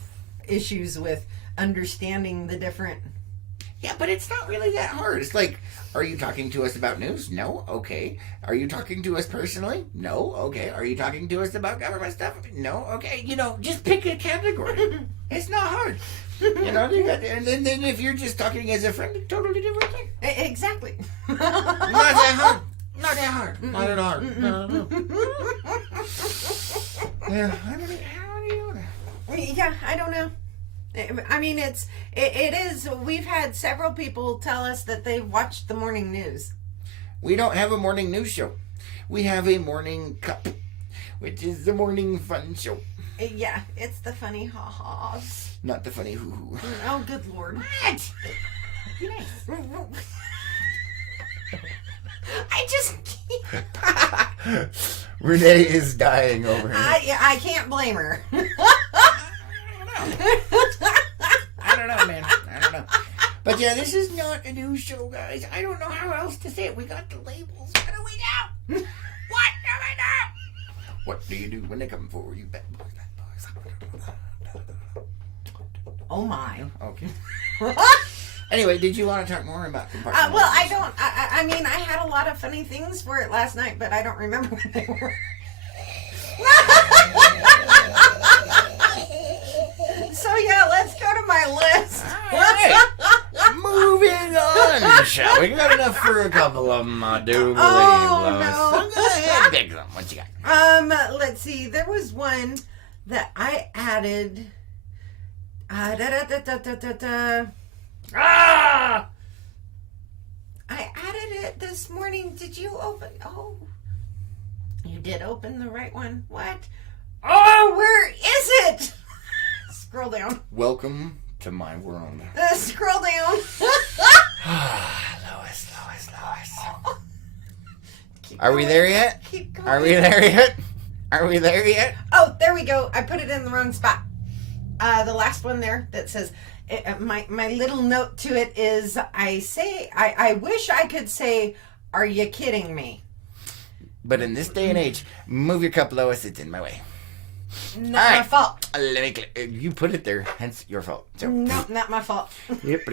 issues with understanding the different. Yeah, but it's not really that hard. It's like, are you talking to us about news? No? Okay. Are you talking to us personally? No? Okay. Are you talking to us about government stuff? No? Okay. Just pick a category. It's not hard. And then if you're just talking as a friend, a totally different thing. Exactly. Not that hard. Not that hard. Not at all. No. Yeah, how do you know that? Yeah, I don't know. I mean, it is. We've had several people tell us that they've watched the morning news. We don't have a morning news show. We have a morning cup, which is the morning fun show. Yeah, it's the funny ha-has. Not the funny hoo-hoo. Oh, good Lord. What? Be nice. I just can't. Renee is dying over here. I can't blame her. I don't know, man. I don't know. But yeah, this is not a news show, guys. I don't know how else to say it. We got the labels. What do we do? What do we do? What do you do when they come for you, bad boys, bad boys? Oh my. Okay. Anyway, did you want to talk more about compartmentalization? Well, I don't. I mean, I had a lot of funny things for it last night, but I don't remember what they were. So yeah, let's go to my list. All right. Moving on, shall we? Got enough for a couple of them, I do believe. No. So go ahead, pick them. What you got? Let's see. There was one that I added. Ah! I added it this morning. Did you open? Oh, you did open the right one. What? Oh, where is it? Scroll down. Welcome to my world. Scroll down. Lois. Are we there yet? Keep going. Are we there yet? Are we there yet? Oh, there we go. I put it in the wrong spot. The last one there that says, my little note to it is, I wish I could say, are you kidding me? But in this day and age, move your cup, Lois. It's in my way. Not my fault. Let me you put it there, hence your fault. So. No, not my fault. Yep.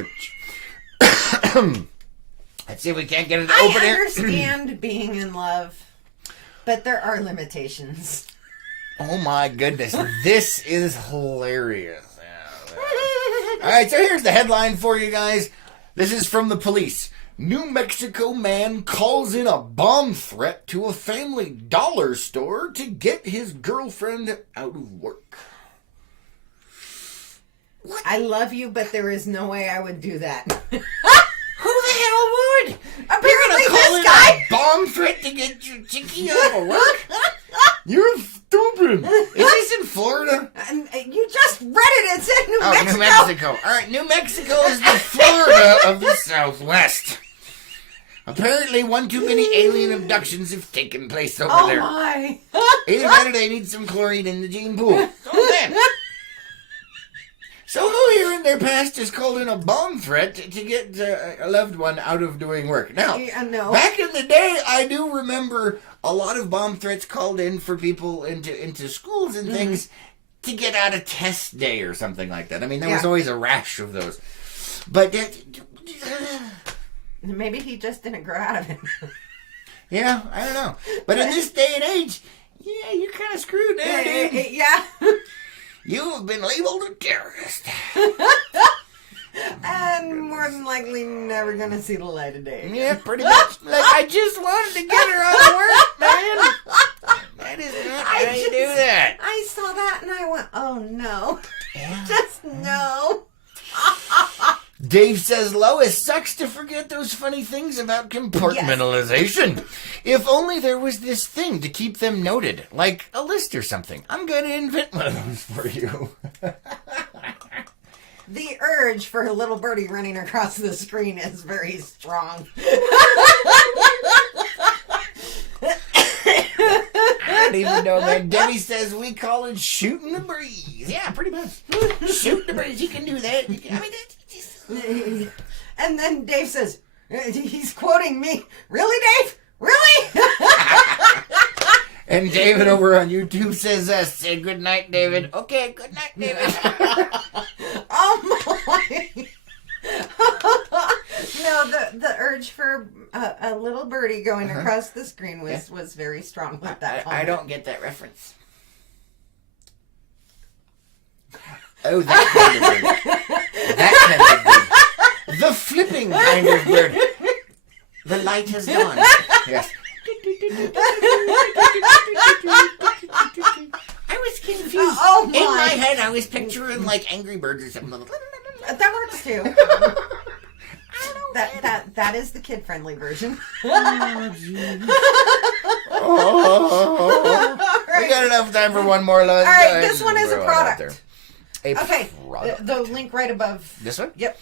Let's see if we can't get it to open I here. understand being in love, but there are limitations. Oh my goodness, this is hilarious. All right, so here's the headline for you guys. This is from the police. New Mexico man calls in a bomb threat to a family dollar store to get his girlfriend out of work. What? I love you, but there is no way I would do that. Who the hell would? Apparently You're gonna call this in guy. a bomb threat to get your chickie out of work? You're stupid. Is this in Florida? You just read it. It said New Mexico. New Mexico. All right, New Mexico is the Florida of the Southwest. Apparently, one too many alien abductions have taken place over there. Oh my! Either that or they need some chlorine in the gene pool. So who here in their past has called in a bomb threat to get a loved one out of doing work? Now, no. Back in the day, I do remember a lot of bomb threats called in for people into schools and things. to get out of test day or something like that. I mean, there Yeah. was always a rash of those. But Maybe he just didn't grow out of it. yeah, I don't know. But in this day and age, yeah, you're kind of screwed there, dude. Yeah. You have been labeled a terrorist. And more than likely never going to see the light of day. Yeah, pretty much. Like, I just wanted to get her on work, man. That is not how you do that. I saw that and I went, oh no. Yeah. Just no. Dave says, Lois, sucks to forget those funny things about compartmentalization. If only there was this thing to keep them noted, like a list or something. I'm going to invent one of those for you. The urge for a little birdie running across the screen is very strong. I don't even know, man. Debbie says we call it shooting the breeze. Yeah, pretty much. Shoot the breeze. You can do that. And then Dave says, he's quoting me. Really, Dave? Really? And David over on YouTube says, say good night, David. Okay, good night, David. Oh my. No, the urge for a little birdie going across the screen was very strong with that I don't get that reference. Oh, that kind of bird. That kind of bird. The flipping kind of bird. The light has dawned. Yes. I was confused. Oh my. In my head, I was picturing like Angry Birds or something. That works too. That is the kid-friendly version. Oh, we got enough time for one more. All right, this one is a product. Okay. The link right above. This one? Yep.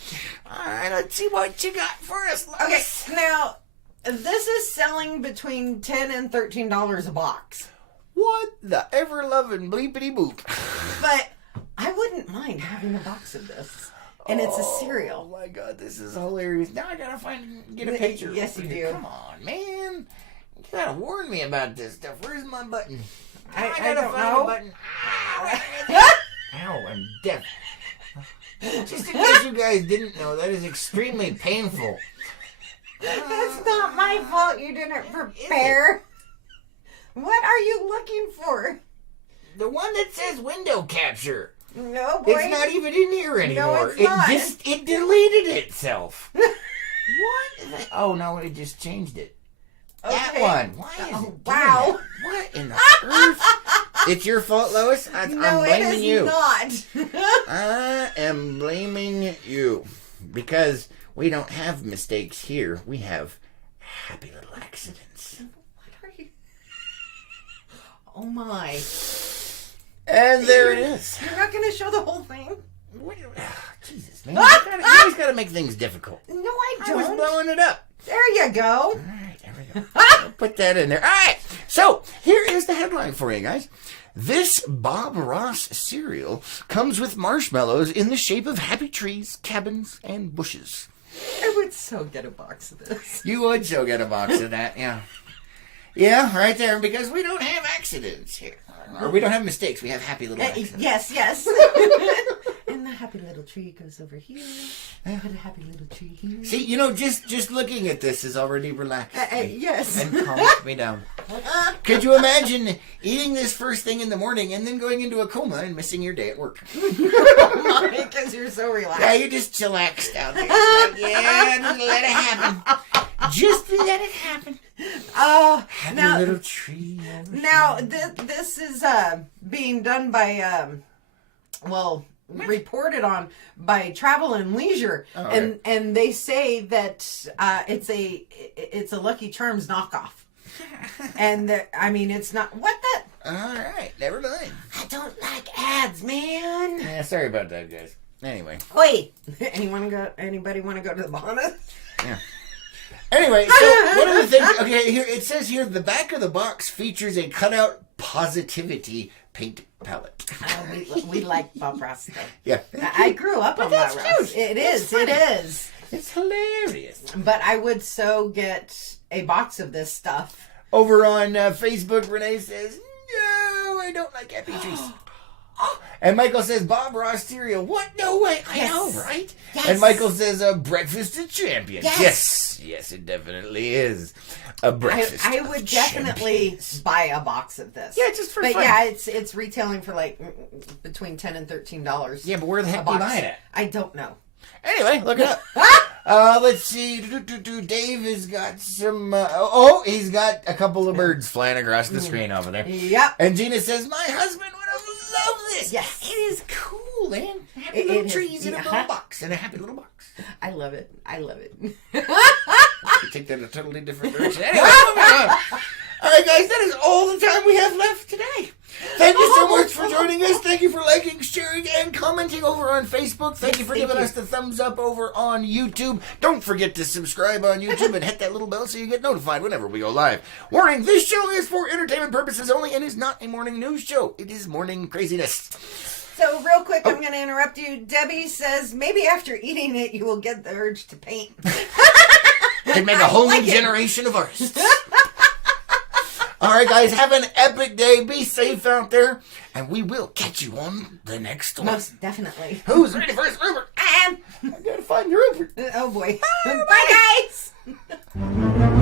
All right, let's see what you got for us. Okay, now this is selling between $10 and $13 a box. What the ever-loving bleepity boop. But I wouldn't mind having a box of this. And it's a cereal. Oh my god, this is hilarious. Now I gotta get a picture. Yes, you do. Come on, man. You gotta warn me about this stuff. Where's my button? I gotta don't find know. a button. Ow, I'm deaf. Just in case you guys didn't know, that is extremely painful. That's not my fault you didn't prepare. What are you looking for? The one that says window capture. No, boy. It's not even in here anymore. it's not. It deleted itself. What? Oh no, it just changed it. That Okay. one. Why is it doing wow. that? What in the earth? It's your fault, Lois. I'm blaming you. It is not. I am blaming you because we don't have mistakes here. We have happy little accidents. What are you? Oh my. And there it is. You're not going to show the whole thing? Jesus, man. You always got to make things difficult. No, I I was don't. blowing it up. There you go. All right, there we go. I'll put that in there. All right. So here is the headline for you guys. This Bob Ross cereal comes with marshmallows in the shape of happy trees, cabins, and bushes. I would so get a box of this. You would so get a box of that, yeah. Yeah, right there, because we don't have accidents here. Or we don't have mistakes, we have happy little accidents. Yes. And the happy little tree goes over here. Put a happy little tree here. See, just looking at this is already relaxed. Yes. And calms me down. Could you imagine eating this first thing in the morning and then going into a coma and missing your day at work? Because you're so relaxed. Yeah, you just chillaxed out there. Like, yeah, just let it happen. Just let it happen. Oh, Happy little tree. Now, this is being done by, reported on by Travel and Leisure, and they say that it's a Lucky Charms knockoff, and it's not what that. All right, never mind. I don't like ads, man. Yeah, sorry about that, guys. Anyway. Wait, anybody want to go to the bonus? Yeah. Anyway, so one of the things, okay, here it says here the back of the box features a cutout positivity paint palette. We like Bob Ross though. Yeah. I grew up on Bob Ross. It is. It's hilarious. But I would so get a box of this stuff. Over on Facebook, Renee says, no, I don't like happy trees. And Michael says, Bob Ross cereal. What? No way. I know, right? Yes. And Michael says, breakfast of champions. Yes. Yes, it definitely is. A breakfast I would of definitely champions. buy a box of this. Yeah, just for but fun. yeah, it's retailing for like between $10 and $13. Yeah, but where the heck do you buy it at? I don't know. Anyway, look it up. Let's see. Dave has got some. He's got a couple of birds flying across the screen over there. Yep. And Gina says, "My husband would have loved this." Yes. It is cool, man. Happy It little is, trees in a yeah. little box. In a happy little box. I love it. I love it. You take that in a totally different direction. Anyway, moving on. All right, guys, that is all the time we have left today. Thank you so much for joining us. Thank you for liking, sharing, and commenting over on Facebook. Thank you for giving us the thumbs up over on YouTube. Don't forget to subscribe on YouTube and hit that little bell so you get notified whenever we go live. Warning, this show is for entertainment purposes only and is not a morning news show. It is morning craziness. So real quick, I'm going to interrupt you. Debbie says maybe after eating it, you will get the urge to paint. Could make a whole new generation of artists. All right, guys, have an epic day. Be safe out there, and we will catch you on the next one. Most definitely. Who's ready for his Rupert? I gotta find your Rupert. Oh boy. Bye, guys.